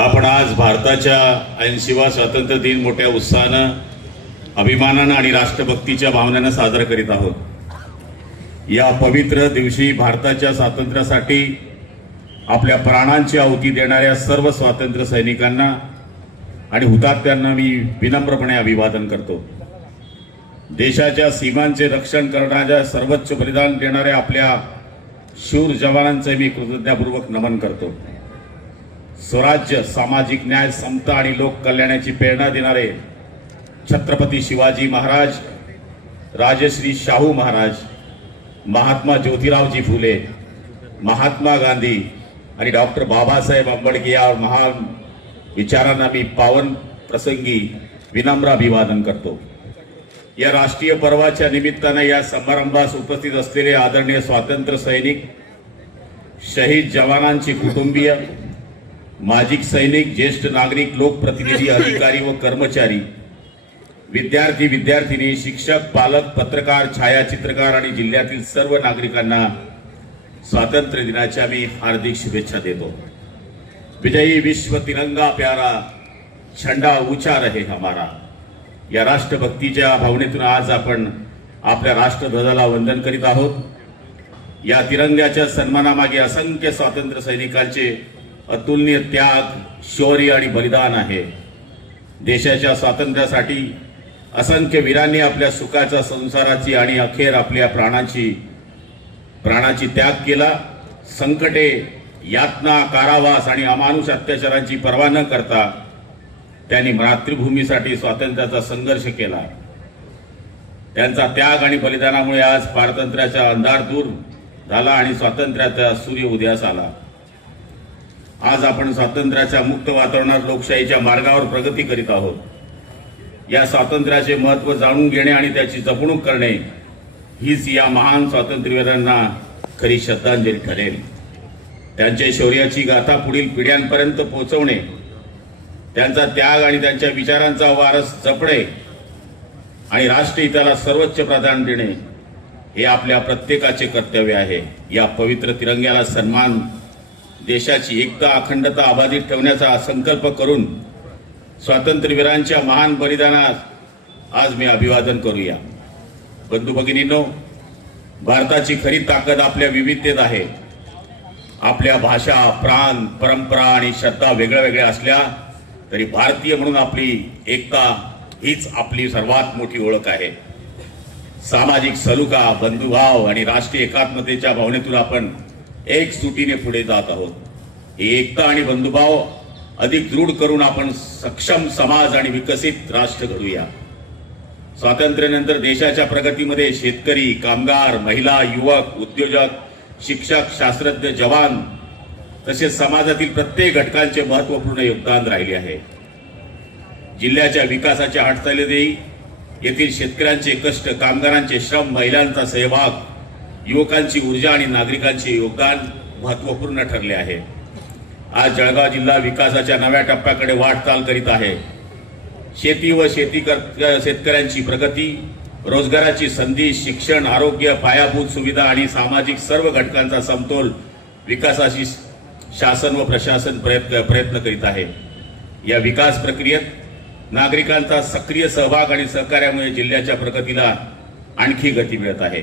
आपण आज भारताच्या 80वा स्वातंत्र्य दिन मोठ्या उत्साहानं, अभिमानानं आणि राष्ट्रभक्तीच्या भावनेनं साजरा करीत आहोत। या पवित्र दिवशी भारताच्या स्वातंत्र्यासाठी आपल्या प्राणांची आहुती देणाऱ्या सर्व स्वातंत्र्य सैनिकांना आणि हुतात्म्यांना मी विनम्रपणे अभिवादन करतो। देशाच्या सीमांचे रक्षण करण्याच्या सर्वोच्च बलिदान देणाऱ्या आपल्या शूर जवानांचे मी कृतज्ञतापूर्वक नमन करतो। स्वराज्य, सामाजिक न्याय, समता आणि लोक कल्याणाची प्रेरणा देणारे छत्रपती शिवाजी महाराज, राजश्री शाहू महाराज, महात्मा ज्योतिरावजी फुले, महात्मा गांधी आणि डॉक्टर बाबासाहेब आंबेडकर या महान विचारांना मी पावन प्रसंगी विनम्र अभिवादन करतो। या राष्ट्रीय पर्वाच्या निमित्ताने या समारंभास उपस्थित असलेले आदरणीय स्वातंत्र्य सैनिक, शहीद जवानांची कुटुंबीय, माजी सैनिक, ज्येष्ठ नागरिक, लोकप्रतिनिधी, अधिकारी व कर्मचारी, विद्यार्थी विद्यार्थिनी, शिक्षक, पालक, पत्रकार, छायाचित्रकार आणि जिल्ह्यातील सर्व नागरिकांना स्वातंत्र्य दिनाच्या मी हार्दिक शुभेच्छा देतो। विजयी विश्व तिरंगा प्यारा, झंडा ऊंचा रहे हमारा, या राष्ट्रभक्तीच्या भावनेतून आज आपण आपल्या राष्ट्रध्वजाला वंदन करीत आहोत। या तिरंग्याच्या सन्मानामागे असंख्य स्वातंत्र्य सैनिकांचे अतुलनीय त्याग, शौर्य आणि बलिदान आहे। देशाच्या स्वातंत्र्यासाठी असंख्य वीरांनी आपल्या सुखाच्या संसाराची आणि अखेर आपल्या प्राणाची त्याग केला। संकटे, यातना, कारावास आणि अमानुष अत्याचारांची पर्वा न करता त्यांनी मातृभूमीसाठी स्वातंत्र्याचा संघर्ष केला। त्यांचा त्याग आणि बलिदानामुळे आज पारतंत्र्याचा अंधार दूर झाला आणि स्वातंत्र्याचा सूर्य उदयास आला। आज आपण स्वातंत्र्याच्या मुक्त वातावरणात लोकशाहीच्या मार्गावर प्रगती करीत आहोत। या स्वातंत्र्याचे महत्त्व जाणून घेणे आणि त्याची जपणूक करणे हीच या महान स्वातंत्र्यवीरांना खरी श्रद्धांजली ठरेल। त्यांच्या शौर्याची गाथा पुढील पिढ्यांपर्यंत पोहोचवणे, त्यांचा त्याग आणि त्यांच्या विचारांचा वारस जपणे आणि राष्ट्रहिताला सर्वोच्च प्राधान्य देणे हे आपल्या प्रत्येकाचे कर्तव्य आहे। या पवित्र तिरंग्याला सन्मान, देशाची एकता, अखंडता अबाधित ठेवण्याचा संकल्प करून स्वातंत्र्यवीरांच्या महान बलिदानास आज मी अभिवादन करूया। बंधू भगिनींनो, भारताची खरी ताकद आपल्या विविधतेत आहे। आपल्या भाषा, प्रांत, परंपरा आणि श्रद्धा वेगळ्या वेगळ्या असल्या तरी भारतीय म्हणून आपली एकता हीच आपली सर्वात मोठी ओळख आहे। सामाजिक सलोखा, बंधुभाव आणि राष्ट्रीय एकात्मतेच्या भावनेतून आपण एकजुटीने पुढे जात आहोत। ही एकता आणि बंधुभाव अधिक दृढ करून आपण सक्षम समाज आणि विकसित राष्ट्र घडूया। स्वातंत्र्यानंतर देशाच्या प्रगतीमध्ये शेतकरी, कामगार, महिला, युवक, उद्योजक, शिक्षक, शास्त्रज्ञ, जवान तसेच समाजातील प्रत्येक घटकांचे महत्त्वपूर्ण योगदान राहिले आहे। जिल्ह्याच्या विकासाच्या वाटचालीतही येथील शेतकऱ्यांचे कष्ट, कामगारांचे श्रम, महिलांचा सहभाग, युवकांची ऊर्जा आणि नागरिकांचे योगदान महत्त्वपूर्ण ठरले आहे। आज जळगाव जिल्हा विकासाच्या नव्या टप्प्याकडे वाटचाल करीत आहे। शेती व शेतकऱ्यांची प्रगती, रोजगाराची संधी, शिक्षण, आरोग्य, पायाभूत सुविधा आणि सामाजिक सर्व घटकांचा समतोल विकासाची शासन व प्रशासन प्रयत्न करीत आहे। या विकास प्रक्रियेत नागरिकांचा सक्रिय सहभाग आणि सहकार्यामुळे जिल्ह्याच्या प्रगतीला आणखी गती मिळत आहे।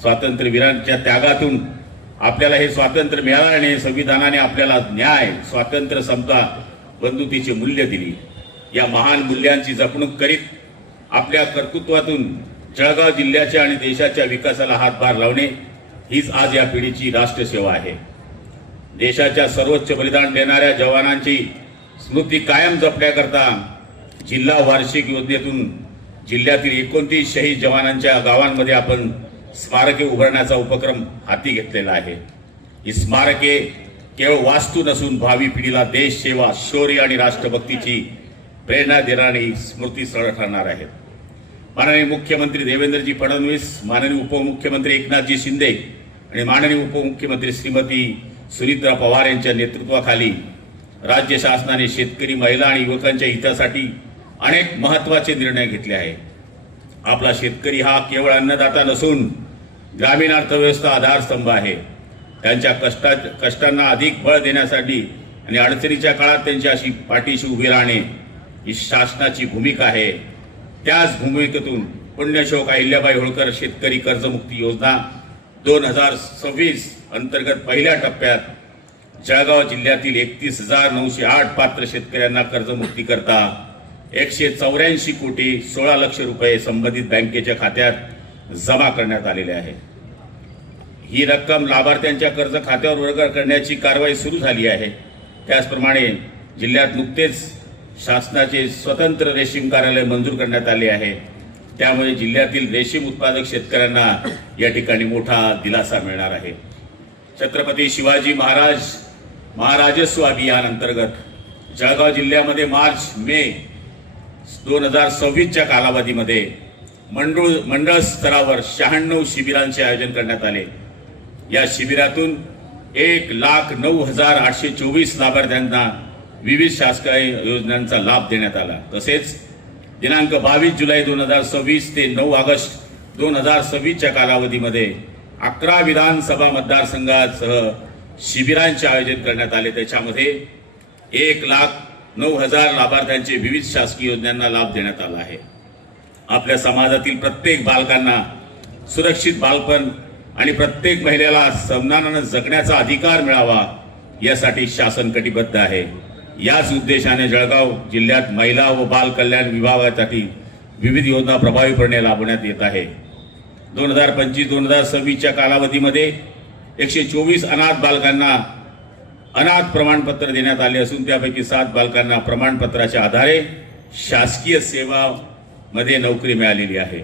स्वातंत्र्यवीरांच्या त्यागातून आपल्याला हे स्वातंत्र्य मिळाल्याने संविधानाने आपल्याला न्याय, स्वातंत्र्य, समता, बंधुतेची मूल्य दिली। या महान मूल्यांची जपणूक करीत आपल्या कर्तृत्वातून जळगाव जिल्ह्याच्या आणि देशाच्या विकासाला हातभार लावणे हीच आज या पिढीची राष्ट्रसेवा आहे। देशाच्या सर्वोच्च बलिदान देणाऱ्या जवानांची स्मृती कायम जपण्याकरता जिल्हा वार्षिक योजनेतून जिल्ह्यातील 29 शहीद जवानांच्या गावांमध्ये आपण स्मारके उभारण्याचा उपक्रम हाती घेतलेला आहे। ही स्मारके केवळ वास्तू नसून भावी पिढीला देश सेवा, शौर्य आणि राष्ट्रभक्तीची प्रेरणा देणारी स्मृतीस्थळ ठरणार आहेत। माननीय मुख्यमंत्री देवेंद्रजी फडणवीस, माननीय उपमुख्यमंत्री एकनाथजी शिंदे आणि माननीय उपमुख्यमंत्री श्रीमती सुनीत्रा पवार यांच्या नेतृत्वाखाली राज्य शासनाने शेतकरी, महिला आणि युवकांच्या हितासाठी अनेक महत्त्वाचे निर्णय घेतले आहेत। आपला शेतकरी हा केवळ अन्नदाता नसून ग्रामीण अर्थव्यवस्था आधारस्तंभ आहे। त्यांच्या कष्टांना अधिक बळ देण्यासाठी आणि अडचणीच्या काळात त्यांची अशी पाठीशी उभी राहणे ही शासनाची भूमिका आहे. त्याच भूमिकेतून पुण्यश्लोक अहिल्याबाई होळकर शेतकरी कर्जमुक्ती योजना 2026 अंतर्गत पहिल्या टप्प्यात जळगाव जिल्ह्यातील 31,908 पात्र शेतकऱ्यांना कर्जमुक्ती करता 184 कोटी 16 लक्ष रुपये संबंधित बँकेच्या खात्यात जमा करण्यात आलेले आहे. ही रक्कम लाभार्थ्यांच्या कर्ज खात्यावर वर्ग करण्याची कारवाई सुरू झाली आहे. त्याचप्रमाणे जिल्ह्यात नुकतेच शासनाचे स्वतंत्र रेशीम कार्यालय मंजूर करण्यात आले आहे. त्यामुळे जिल्ह्यातील रेशीम उत्पादक शेतकऱ्यांना या ठिकाणी मोठा दिलासा मिळणार आहे. छत्रपती शिवाजी महाराजस्व अभियान अंतर्गत जळगाव जिल्ह्यामध्ये मार्च मे 2026च्या कालावधीमध्ये मंडळ स्तरावर 96 शिबिरांचे आयोजन करण्यात आले. या शिबिरातून 1,09,824 लाभार्थ्यांना विविध शासकीय योजनांचा लाभ देण्यात आला. तसेच दिनांक 22 जुलै 2026 ते 9 ऑगस्ट 2026च्या कालावधीमध्ये 11 विधानसभा मतदारसंघासह शिबिरांचे आयोजन करण्यात आले. त्याच्यामध्ये 1,09,000 लाभार्थ्यांचे विविध शासकीय योजनांना लाभ देण्यात आला आहे. आपल्या समाजातील प्रत्येक बालकांना सुरक्षित बालपण आणि प्रत्येक महिलेला सन्मानाने जगण्याचा अधिकार मिळावा यासाठी शासन कटिबद्ध आहे. याच उद्देशाने जळगाव जिल्ह्यात महिला व बाल कल्याण विभागासाठी विविध योजना प्रभावीपणे राबवण्यात येत आहे. 2025-2026च्या कालावधीमध्ये 124 अनाथ बालकांना अनाथ प्रमाणपत्र देण्यात आले असून त्यापैकी 7 बालकांना प्रमाणपत्राच्या आधारे शासकीय सेवामध्ये नोकरी मिळालेली आहे.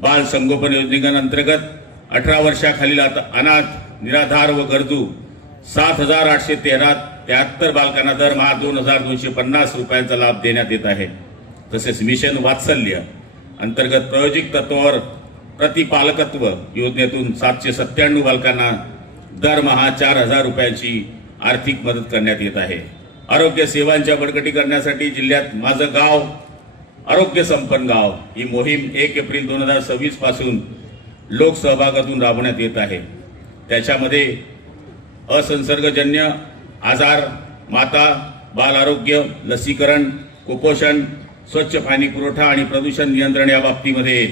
बाल संगोपन योजनेअंतर्गत 18 वर्षाखालील अनाथ निराधार व गरजू 7,873 बालकांना दरमहा 2,250 रुपयांचा लाभ देण्यात येत आहे. तसेच मिशन वात्सल्य अंतर्गत प्रायोजिक तत्वावर प्रतिपालकत्व योजनेतून 797 बालकांना दरमहा 4,000 रुपयांची आर्थिक मदत करण्यात येत आहे. आरोग्य सेवांच्या बळकटीकरणासाठी जिल्ह्यात माझं गाव आरोग्य संपन्न गाव ही मोहीम 1 एप्रिल 2026 पासून लोकसहभागातून राबवण्यात येत आहे. त्याच्यामध्ये असंसर्गजन्य आजार, माता बाल आरोग्य, लसीकरण, कुपोषण, स्वच्छ पाणी पुरवठा आणि प्रदूषण नियंत्रण या बाबतीमध्ये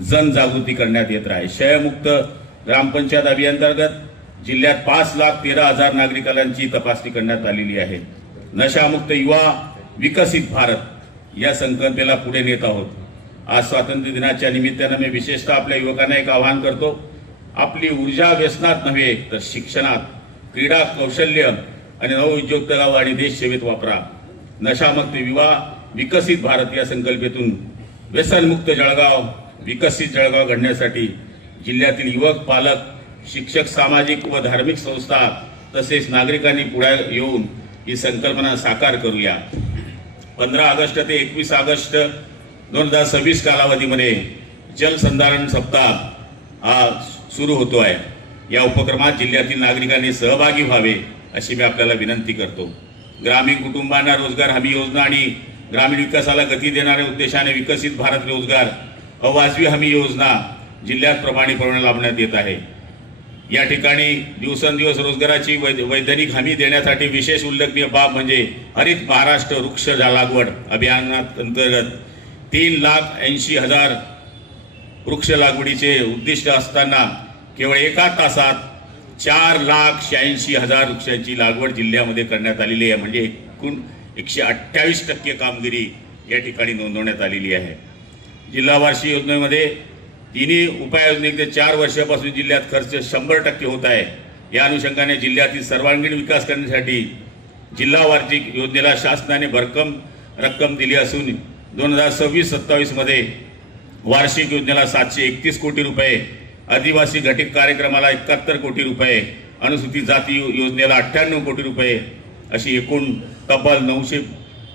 जनजागृती करण्यात येत आहे. क्षयमुक्त ग्रामपंचायत अभियानांतर्गत जिल्ह्यात 5,13,000 नागरिकांची तपासणी करण्यात आलेली आहे. नशामुक्त युवा विकसित भारत या संकल्पनेला पुढे नेत आहोत. आज स्वातंत्र्य दिनाच्या निमित्तानं मी विशेषतः आपल्या युवकांना एक आवाहन करतो. आपली ऊर्जा व्यसनात नव्हे तर शिक्षणात, क्रीडा, कौशल्य आणि नवउद्योजकता आणि देश सेवेत वापरा. नशामुक्त युवा विकसित भारत या संकल्पनेतून व्यसनमुक्त जळगाव, विकसित जळगाव घडण्यासाठी जिल्ह्यातील युवक, पालक, शिक्षक, सामाजिक व धार्मिक संस्था तसेच नागरिकांनी पुढे येऊन ही संकल्पना साकार करूया. 15 ऑगस्ट ते 21 ऑगस्ट 2026 कालावधीमध्ये जलसंधारण सप्ताह हा सुरू होतो आहे. या उपक्रमात जिल्ह्यातील नागरिकांनी सहभागी व्हावे अशी मी आपल्याला विनंती करतो. ग्रामीण कुटुंबांना रोजगार हमी योजना आणि ग्रामीण विकासाला गती देणाऱ्या उद्देशाने विकसित भारत रोजगार अवाजवी हमी योजना जिल्ह्यात प्रमाणितपणे राबवण्यात येत आहे. या ठिकाणी दिवसेंदिवस रोजगाराची वैधानिक हमी देण्यासाठी विशेष उल्लेखनीय बाब म्हणजे हरित महाराष्ट्र वृक्ष लागवड अभियानात अंतर्गत 3,80,000 वृक्ष लागवडीचे उद्दिष्ट असताना केवळ एका तासात 4,86,000 वृक्षांची लागवड जिल्ह्यामध्ये करण्यात आलेली आहे. म्हणजे एकूण 128% कामगिरी या ठिकाणी नोंदवण्यात आलेली आहे. जिल्हा वार्षिक योजनेमध्ये तिन्ही उपाययोजनेचे 4 वर्षापासून जिल्ह्यात खर्च 100% होत आहे. या अनुषंगाने जिल्ह्यातील सर्वांगीण विकास करण्यासाठी जिल्हा वार्षिक योजनेला शासनाने भरकम रक्कम दिली असून 2026-27 मध्ये वार्षिक योजनेला 731 कोटी रुपये, आदिवासी घटक कार्यक्रमाला 71 कोटी रुपये, अनुसूचित जाती योजनेला 98 कोटी रुपये अशी एकूण तब्बल 900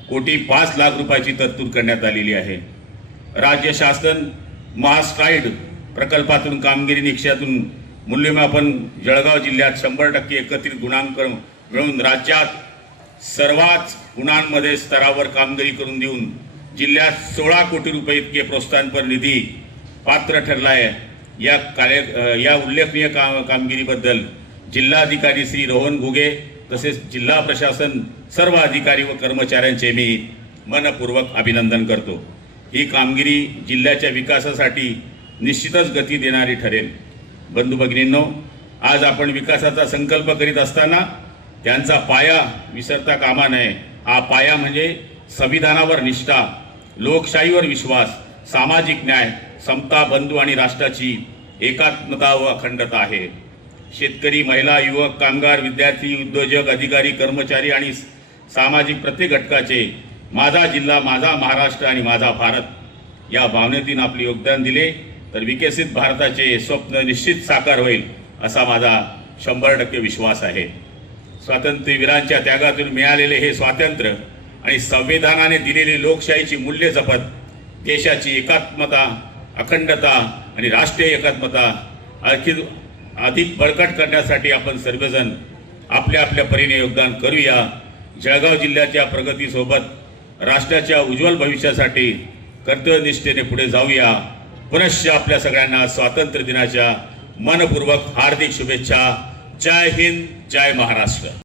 कोटी 5 लाख रुपयाची तरतूद करण्यात आलेली आहे. राज्य शासन महास्ट्राईड प्रकल्पातून कामगिरी निकषातून मूल्यमापन जळगाव जिल्ह्यात 100% एकत्रित गुणांक मिळवून राज्यात सर्वात गुणांमध्ये स्तरावर कामगिरी करून देऊन जिल्ह्यात 16 कोटी रुपये इतके प्रोत्साहनपर निधी पात्र ठरला आहे. या उल्लेखनीय कामगिरीबद्दल जिल्हाधिकारी श्री रोहन घुगे तसेच जिल्हा प्रशासन सर्व अधिकारी व कर्मचाऱ्यांचे मी मनपूर्वक अभिनंदन करतो। ही कामगिरी जिल्ह्याच्या विकासासाठी निश्चितच गती देणारी ठरेल। बंधू भगिनींनो, आज आपण विकासाचा संकल्प करीत असताना त्यांचा पाया विसरता कामा नये। हा पाया म्हणजे संविधानावर निष्ठा, लोकशाहीवर विश्वास, सामाजिक न्याय, समता, बंधू आणि राष्ट्राची एकात्मता व अखंडता आहे। शेतकरी, महिला, युवक, कामगार, विद्यार्थी, उद्योजक, अधिकारी, कर्मचारी आणि सामाजिक प्रत्येक घटकाचे माझा जिल्हा, माझा महाराष्ट्र आणि माझा भारत या भावनेतून आपले योगदान दिले तर विकसित भारताचे स्वप्न निश्चित साकार होईल असा माझा 100% विश्वास आहे। स्वातंत्र्यवीरांच्या त्यागातून मिळालेले हे स्वातंत्र्य आणि संविधानाने दिलेली लोकशाहीची मूल्ये जपत देशाची एकात्मता, अखंडता आणि राष्ट्रीय एकात्मता अधिक बळकट करण्यासाठी आपण सर्वजण आपल्या आपल्या परीने योगदान करूया। जळगाव जिल्ह्याच्या प्रगतीसोबत राष्ट्राच्या उज्ज्वल भविष्यासाठी कर्तव्यनिष्ठेने पुढे जाऊया। पुनश्च आपल्या सगळ्यांना स्वातंत्र्य दिनाच्या मनपूर्वक हार्दिक शुभेच्छा। जय हिंद, जय महाराष्ट्र।